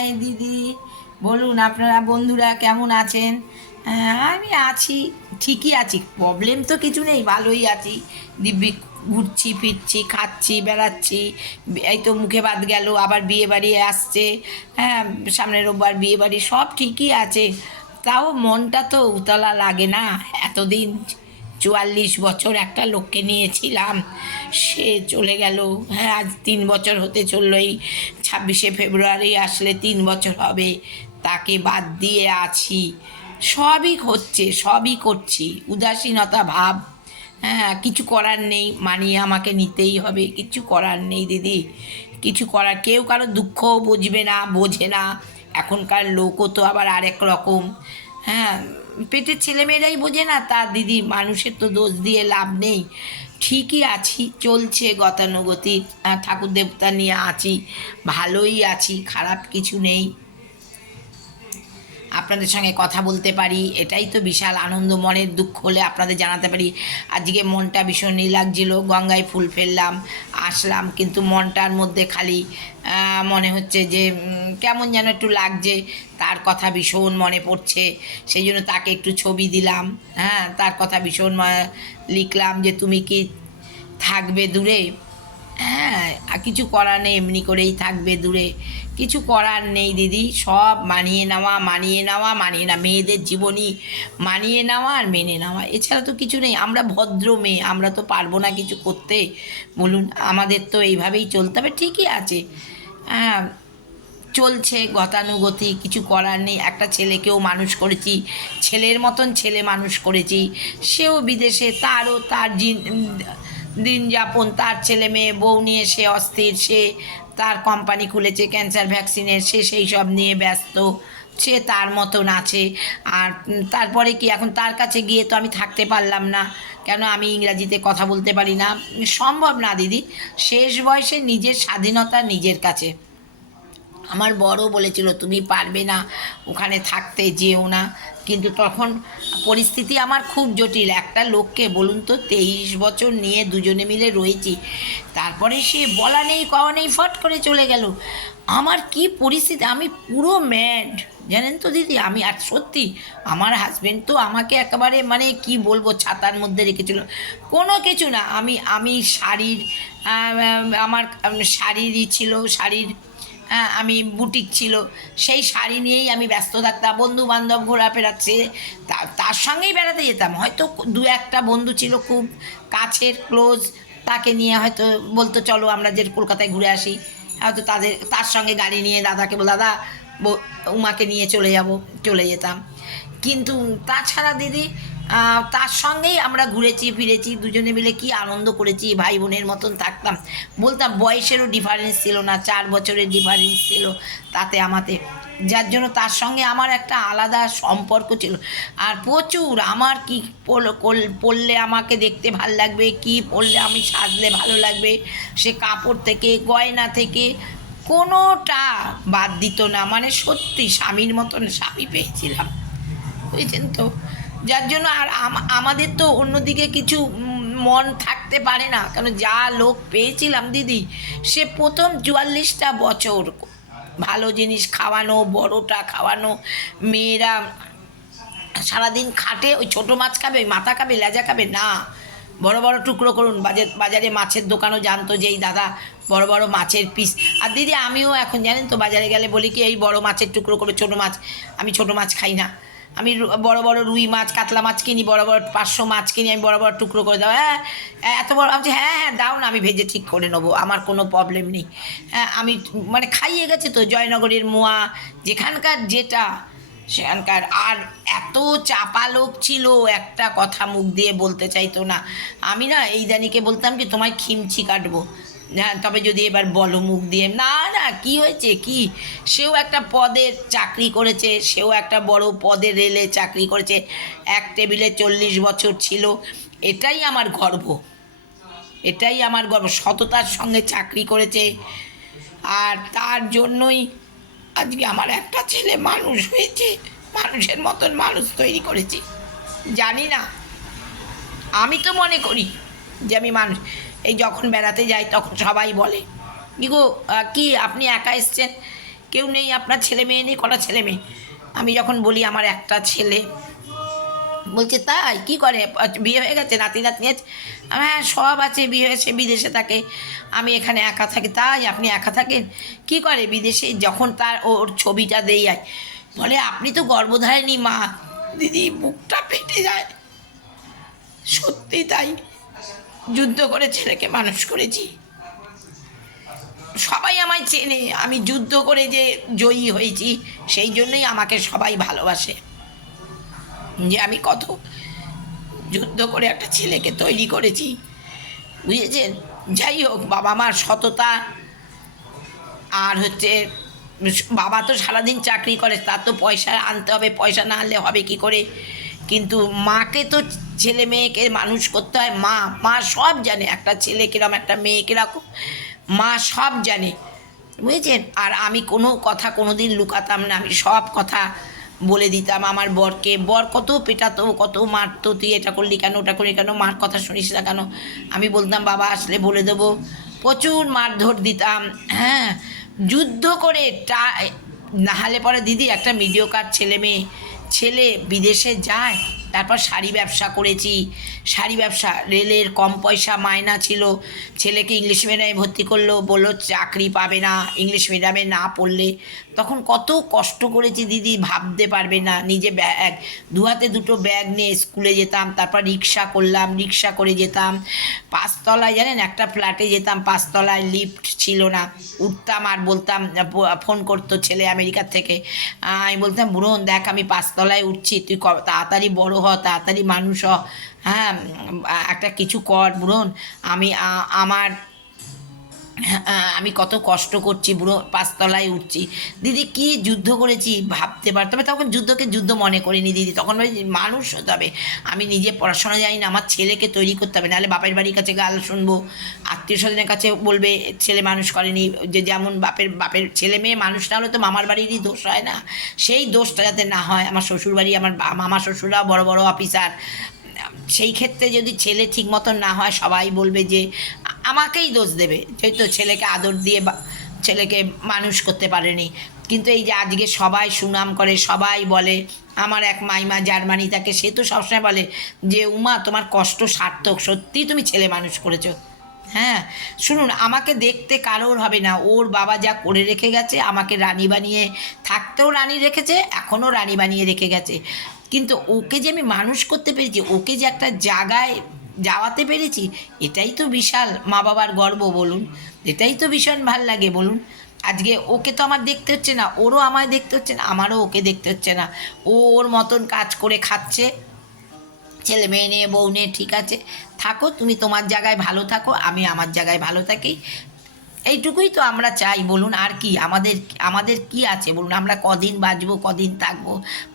High দিদি। বলুন আপনারা বন্ধুরা কেমন আছেন? হ্যাঁ, আমি আছি ঠিকই আছি। প্রবলেম তো কিছু নেই ভালোই আছি। দিব্যি ঘুরছি ফিরছি খাচ্ছি বেড়াচ্ছি। এই তো মুখে বাদ গেল আবার বিয়ে বাড়ি আসছে। হ্যাঁ সামনের রোববার বিয়ে বাড়ি সব ঠিকই আছে। তাও মনটা তো উতলা লাগে না। এতদিন চুয়াল্লিশ বছর একটা লোককে নিয়েছিলাম সে চলে গেল। হ্যাঁ আজ তিন বছর হতে চলল এই ছাব্বিশে ফেব্রুয়ারি আসলে তিন বছর হবে, তাকে বাদ দিয়ে আছি। সবই হচ্ছে, সবই করছি, উদাসীনতা ভাব হ্যাঁ কিছু করার নেই, মানিয়ে আমাকে নিতেই হবে, কিছু করার নেই দিদি, কিছু করার, কেউ কারও দুঃখও বুঝবে না, বোঝে না, এখনকার লোকও তো আবার আরেক রকম হ্যাঁ পেটের ছেলেমেয়েরাই বোঝে না, তা দিদি, মানুষের তো দোষ দিয়ে লাভ নেই। ঠিকই আছি, চলছে গতানুগতিক। ঠাকুর দেবতা নিয়ে আছি, ভালোই আছি, খারাপ কিছু নেই। আপনাদের সঙ্গে কথা বলতে পারি, এটাই তো বিশাল আনন্দ, মনের দুঃখ হলে আপনাদের জানাতে পারি। আজকে মনটা ভীষণই লাগছিল গঙ্গায় ফুল ফেললাম, আসলাম, কিন্তু মনটার মধ্যে খালি মনে হচ্ছে যে কেমন যেন একটু লাগছে, তার কথা ভীষণ মনে পড়ছে, সেই জন্য তাকে একটু ছবি দিলাম। হ্যাঁ তার কথা ভীষণ লিখলাম যে, তুমি কি থাকবে দূরে। হ্যাঁ আর কিছু করার নেই, এমনি করেই থাকবে দূরে। কিছু করার নেই দিদি, সব মানিয়ে নেওয়া মানিয়ে নেওয়া, মানিয়ে না মেয়েদের জীবনই মানিয়ে নেওয়া আর মেনে নেওয়া। এছাড়া তো কিছু নেই, আমরা ভদ্র মেয়ে, আমরা তো পারব না কিছু করতে। বলুন, আমাদের তো এইভাবেই চলতে হবে, ঠিকই আছে। হ্যাঁ চলছে গতানুগতি, কিছু করার নেই। একটা ছেলেকেও মানুষ করেছি, ছেলের মতন ছেলে মানুষ করেছি। সেও বিদেশে, তারও তার দিন যাপন, তার ছেলে মেয়ে, বউ নিয়ে সে অস্থির, সে তার কোম্পানি খুলেছে ক্যান্সার ভ্যাকসিনের সে সেই সব নিয়ে ব্যস্ত, সে তার মতন আছে। আর তারপরে কি, এখন তার কাছে গিয়ে তো আমি থাকতে পারলাম না, কেন আমি ইংরাজিতে কথা বলতে পারি না? সম্ভব না, দিদি। শেষ বয়সে নিজের স্বাধীনতা নিজের কাছে। আমার বড় বলেছিল, তুমি পারবে না, ওখানে থাকতে যেও না। কিন্তু তখন পরিস্থিতি আমার খুব জটিল। একটা লোককে বলুন তো, তেইশ বছর নিয়ে দুজনে মিলে রয়েছি। তারপরে সে বলা নেই, কওয়া নেই, ফট করে চলে গেল। আমার কি পরিস্থিতি? আমি পুরো ম্যাড জানেন তো দিদি, আমি আর সত্যি, আমার হাজব্যান্ড তো আমাকে একেবারে মানে কি বলব, ছাতার মধ্যে রেখেছিল। কোনো কিছু না, আমি আমি শাড়ির আমার শাড়িরই ছিল, শাড়ির আমি বুটিক ছিল। সেই শাড়ি নিয়েই আমি ব্যস্ত থাকতাম বন্ধু বান্ধব তা- তার সঙ্গেই বেড়াতে যেতাম। হয়তো দু একটা বন্ধু ছিল খুব কাছের ক্লোজ তাকে নিয়ে হয়তো বলতো, চলো আমরা যে কলকাতায় ঘুরে আসি। হয়তো তাদের, তার সঙ্গে গাড়ি নিয়ে দাদাকে বল, দাদা উমাকে নিয়ে চলে যাব। চলে যেতাম। কিন্তু তাছাড়া দিদি তার সঙ্গেই আমরা ঘুরেছি, ফিরেছি, দুজনে মিলে কি আনন্দ করেছি, ভাই বোনের মতন থাকতাম। বলতাম বয়সেরও ডিফারেন্স ছিল না, চার বছরের ডিফারেন্স ছিল তাতে আমাতে যার জন্য তার সঙ্গে আমার একটা আলাদা সম্পর্ক ছিল। আর প্রচুর আমার কি পরলে আমাকে দেখতে ভালো লাগবে, কি পরলে আমি সাজলে ভালো লাগবে, সে কাপড় থেকে, গয়না থেকে, কোনোটা বাদ দিত না। মানে সত্যি স্বামীর মতন স্বামী পেয়েছিলাম। বুঝছেন তো? যার জন্য আর আম- আমাদের তো অন্যদিকে কিছু মন থাকতে পারে না। কারণ যা লোক পেয়েছিলাম দিদি, সে প্রথম চুয়াল্লিশটা বছর ভালো জিনিস খাওয়ানো, বড়টা খাওয়ানো, মেয়েরা সারাদিন খাটে, ওই ছোটো মাছ খাবে, ওই মাথা খাবে, লেজা খাবে, না। বড় বড় টুকরো করুন বাজার বাজারে মাছের দোকানও জানতো যে এই দাদা বড় বড় মাছের পিস আর দিদি, আমিও এখন জানেন তো, বাজারে গেলে বলি কি, এই বড় মাছের টুকরো করে ছোটো মাছ, আমি ছোটো মাছ খাই না। আমি বড় বড় রুই মাছ, কাতলা মাছ কিনি, বড় বড় পাঁচশো মাছ কিনি, আমি বড় বড় টুকরো করে দাও। হ্যাঁ এত বড় আমি হ্যাঁ হ্যাঁ দাও না, আমি ভেজে ঠিক করে নেব, আমার কোনো প্রবলেম নেই। হ্যাঁ আমি মানে খাইয়ে গেছে তো, জয়নগরের মোয়া, যেখানকার যেটা, সেখানকার। আর এত চাপা লোক ছিল, একটা কথা মুখ দিয়ে বলতে চাইতো না। আমি না, এই দানিকে বলতাম কি, তোমায় খিমচি কাটবো। হ্যাঁ তবে যদি এবার বলো মুখ দিয়ে, না না, কি হয়েছে, কি? সেও একটা পদের চাকরি করেছে, সেও একটা বড় পদের রেলে চাকরি করেছে, এক টেবিলে চল্লিশ বছর ছিল, এটাই আমার গর্ব। এটাই আমার গর্ব, সততার সঙ্গে চাকরি করেছে, আর তার জন্যই আজকে আমার একটা ছেলে মানুষ হয়েছে, মানুষের মতন মানুষ তৈরি করেছি। জানি না, আমি তো মনে করি যে আমি মানুষ। এই যখন বেড়াতে যাই, তখন সবাই বলে গো কি, আপনি একা এসছেন? কেউ নেই, আপনার ছেলে মেয়ে নেই, কটা ছেলে মেয়ে? আমি যখন বলি, আমার একটা ছেলে। বলছে, তাই? কি করে? বিয়ে হয়ে গেছে? নাতি, নাতনি আছে? হ্যাঁ সব আছে, বিয়ে হয়েছে, বিদেশে থাকে। আমি এখানে একা থাকি। তাই? আপনি একা থাকেন? কি করে বিদেশে? যখন তার ওর ছবিটা দেই যায় বলে, আপনি তো গর্ভধারিণী মা। দিদি বুকটা ফেটে যায়। সত্যি তাই? যুদ্ধ করে ছেলেকে মানুষ করেছি। সবাই আমায় চেনে, আমি যুদ্ধ করে যে জয়ী হয়েছি, সেই জন্যই আমাকে সবাই ভালোবাসে। যে আমি কত যুদ্ধ করে একটা ছেলেকে তৈরি করেছি। বুঝেছেন? যাই হোক, বাবা মার সততা, আর হচ্ছে বাবা তো সারাদিন চাকরি করে, তার তো পয়সা আনতে হবে, পয়সা না আনলে হবে কি করে? কিন্তু মাকে তো ছেলে মেয়েকে মানুষ করতে হয়, মা মা সব জানে, একটা ছেলে কিরম, একটা মেয়ে কীরকম, মা সব জানে, বুঝেছেন? আর আমি কোনো কথা কোনো দিন লুকাতাম না, আমি সব কথা বলে দিতাম আমার বরকে, বর কত পেটাতো, কত মারতো, তুই এটা করলি কেন, ওটা করলি কেন, মার কথা শুনিস না কেন? আমি বলতাম, বাবা, আসলে বলে দেবো। প্রচুর মারধর দিতাম হ্যাঁ যুদ্ধ করে টা নাহলে পরে দিদি একটা মিডিও কার্ড ছেলে মেয়ে, ছেলে বিদেশে যায় তারপর শাড়ি ব্যবসা করেছি। শাড়ি ব্যবসা, রেলের কম পয়সা মায়না ছিল। ছেলেকে ইংলিশ মিডিয়ামে ভর্তি করল, বলল চাকরি পাবে না, ইংলিশ মিডিয়ামে না পড়লে তখন কত কষ্ট করেছি দিদি ভাবতে পারবে না। নিজে ব্যাগ, দু হাতে দুটো ব্যাগ নিয়ে স্কুলে যেতাম, তারপর রিক্সা করলাম, রিক্সা করে যেতাম, পাঁচতলায় জানেন একটা ফ্ল্যাটে যেতাম, পাঁচতলায় লিফট ছিল না। উঠতাম আর বলতাম ফোন করতো ছেলে আমেরিকার থেকে। আমি বলতাম, বুড়োন, দেখ আমি পাঁচতলায় উঠছি, তুই ক- তাড়াতাড়ি বড় হ, তাড়াতাড়ি মানুষ হ। হ্যাঁ একটা কিছু কর বুড়োন। আমি আমার আমি কত কষ্ট করছি, বুড়ো পাঁচতলায় উঠছি। দিদি, কি যুদ্ধ করেছি ভাবতে পার, তবে তখন যুদ্ধকে যুদ্ধ মনে করিনি দিদি। তখন মানুষ হতে হবে। আমি নিজে পড়াশোনা জানি না, আমার ছেলেকে তৈরি করতে হবে, নাহলে বাপের বাড়ির কাছে গাল শুনব। আত্মীয় স্বজনের কাছে বলবে, ছেলে মানুষ করেনি, যে যেমন বাপের বাপের ছেলে মেয়ে মানুষ না হলে তো মামার বাড়িরই দোষ হয় না। সেই দোষটা যাতে না হয়, আমার শ্বশুর বাড়ি আমার মামা শ্বশুররা বড় বড় অফিসার সেই ক্ষেত্রে যদি ছেলে ঠিক মতন না হয়, সবাই বলবে যে আমাকেই দোষ দেবে। যেহেতু ছেলেকে আদর দিয়ে ছেলেকে মানুষ করতে পারেনি। কিন্তু এই যে আজকে সবাই সুনাম করে, সবাই বলে, আমার এক মাইমা জার্মানি তাকে, সে তো সবসময় বলে যে, উমা, তোমার কষ্ট সার্থক সত্যিই তুমি ছেলে মানুষ করেছ। হ্যাঁ শুনুন, আমাকে দেখতে কারোর হবে না। ওর বাবা যা করে রেখে গেছে, আমাকে রানী বানিয়ে, থাকতেও রানী রেখেছে, এখনও রানী বানিয়ে রেখে গেছে। কিন্তু ওকে যে আমি মানুষ করতে পেরেছি, ওকে যে একটা জায়গায় যাওয়াতে পেরেছি, এটাই তো বিশাল মা বাবার গর্ব বলুন, এটাই তো ভীষণ ভালো লাগে বলুন। আজকে ওকে তো আমার দেখতে হচ্ছে না, ওরও আমায় দেখতে হচ্ছে না, আমারও ওকে দেখতে হচ্ছে না। ও ওর মতন কাজ করে খাচ্ছে, ছেলে মেয়ে নিয়ে, বউ নিয়ে, ঠিক আছে। থাকো, তুমি তোমার জায়গায় ভালো থাকো, আমি আমার জায়গায় ভালো থাকি। এইটুকুই তো আমরা চাই, বলুন আর কি, আমাদের আমাদের কি আছে? বলুন, আমরা কদিন বাঁচবো, কদিন থাকব?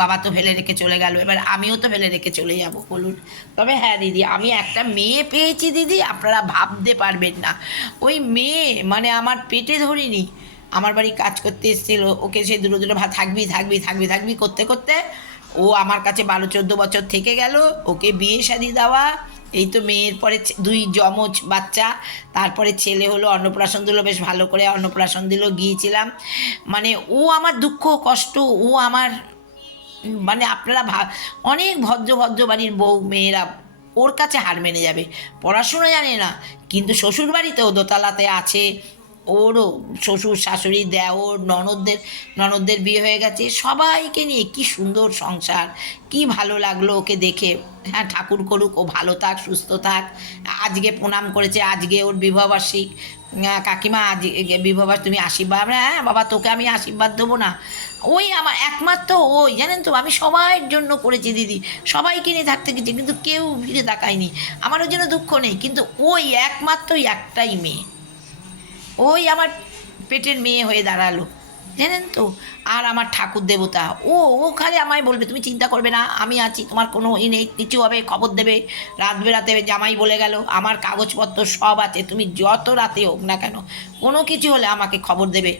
বাবা তো ফেলে রেখে চলে গেল, এবার আমিও তো ফেলে রেখে চলে যাব, বলুন। তবে হ্যাঁ দিদি, আমি একটা মেয়ে পেয়েছি, দিদি, আপনারা ভাবতে পারবেন না। ওই মেয়ে মানে আমার পেটে ধরিনি, আমার বাড়ি কাজ করতে এসেছিল, ওকে সে দূরে দূরে থাকবি থাকবি থাকবি থাকবি, করতে করতে, ও আমার কাছে বারো, চোদ্দ বছর থেকে গেল, ওকে বিয়ে শাদি দেওয়া এই তো মেয়ের পরে দুই যমজ বাচ্চা, তারপরে ছেলে হলো অন্নপ্রাশন দিল, বেশ ভালো করে অন্নপ্রাশন দিল, গিয়েছিলাম। মানে ও আমার দুঃখ, কষ্ট, ও আমার মানে আপনারা ভা অনেক ভদ্র ভদ্র বাড়ির বউ মেয়েরা ওর কাছে হার মেনে যাবে। পড়াশুনো জানে না, কিন্তু শ্বশুরবাড়িতেও দোতলাতে আছে ওরও শ্বশুর, শাশুড়ি, দেওর, ননদদের ননদদের বিয়ে হয়ে গেছে। সবাইকে নিয়ে কি সুন্দর সংসার, কি ভালো লাগল ওকে দেখে। হ্যাঁ ঠাকুর করুক, ও ভালো থাক, সুস্থ থাক। আজকে প্রণাম করেছে, আজকে ওর বিবাহবার্ষিক কাকিমা, আজ বিবাহ তুমি আশীর্বাদ হ্যাঁ বাবা তোকে আমি আশীর্বাদ দেবো না। ওই আমার একমাত্র ওই, জানেন তো, আমি সবার জন্য করেছি দিদি। সবাইকে নিয়ে থাকতে গেছি, কিন্তু কেউ ফিরে তাকায়নি। আমারও জন্য দুঃখ নেই, কিন্তু ওই একমাত্রই একটাই মেয়ে। ওই আমার পেটের মেয়ে হয়ে দাঁড়াল, জানেন তো? আর আমার ঠাকুর দেবতা, ও ও খালি আমায় বলবে, তুমি চিন্তা করবে না, আমি আছি, তোমার কোনো ই নেই, কিছু হবে, খবর দেবে, রাত বেরাতে জামাই বলে গেল, আমার কাগজপত্র সব আছে, তুমি যত রাতে হোক না কেন, কোনো কিছু হলে আমাকে খবর দেবে,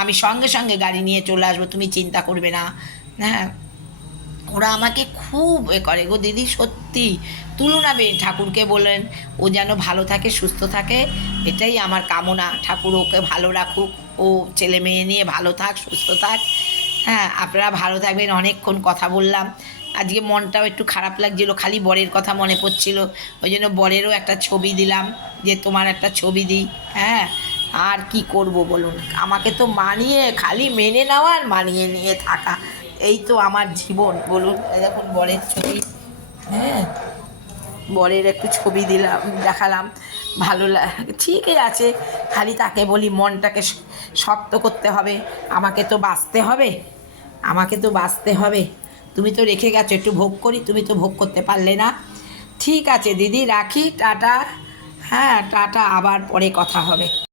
আমি সঙ্গে সঙ্গে গাড়ি নিয়ে চলে আসব, তুমি চিন্তা করবে না। হ্যাঁ ওরা আমাকে খুব এ করে। গো দিদি, সত্যি, তুলনা বে ঠাকুরকে বললেন, ও যেন ভালো থাকে, সুস্থ থাকে, এটাই আমার কামনা। ঠাকুর ওকে ভালো রাখুক, ও ছেলে মেয়ে নিয়ে ভালো থাক, সুস্থ থাক। হ্যাঁ আপনারা ভালো থাকবেন। অনেকক্ষণ কথা বললাম। আজকে মনটাও একটু খারাপ লাগছিল, খালি বরের কথা মনে পড়ছিল। ওই জন্য বরেরও একটা ছবি দিলাম, যে তোমার একটা ছবি দিই। হ্যাঁ আর কি করব বলুন? আমাকে তো মানিয়ে, খালি মেনে নেওয়া আর মানিয়ে নিয়ে থাকা। এই তো আমার জীবন, বলুন। এখন বরের ছবি। হ্যাঁ বরের একটু ছবি দিলাম, দেখালাম। ভালো লাগে ঠিকই আছে। খালি তাকে বলি, মনটাকে শক্ত করতে হবে। আমাকে তো বাঁচতে হবে। আমাকে তো বাঁচতে হবে। তুমি তো রেখে গেছো, একটু ভোগ করি, তুমি তো ভোগ করতে পারলে না। ঠিক আছে, দিদি, রাখি, টাটা। হ্যাঁ টাটা, আবার পরে কথা হবে।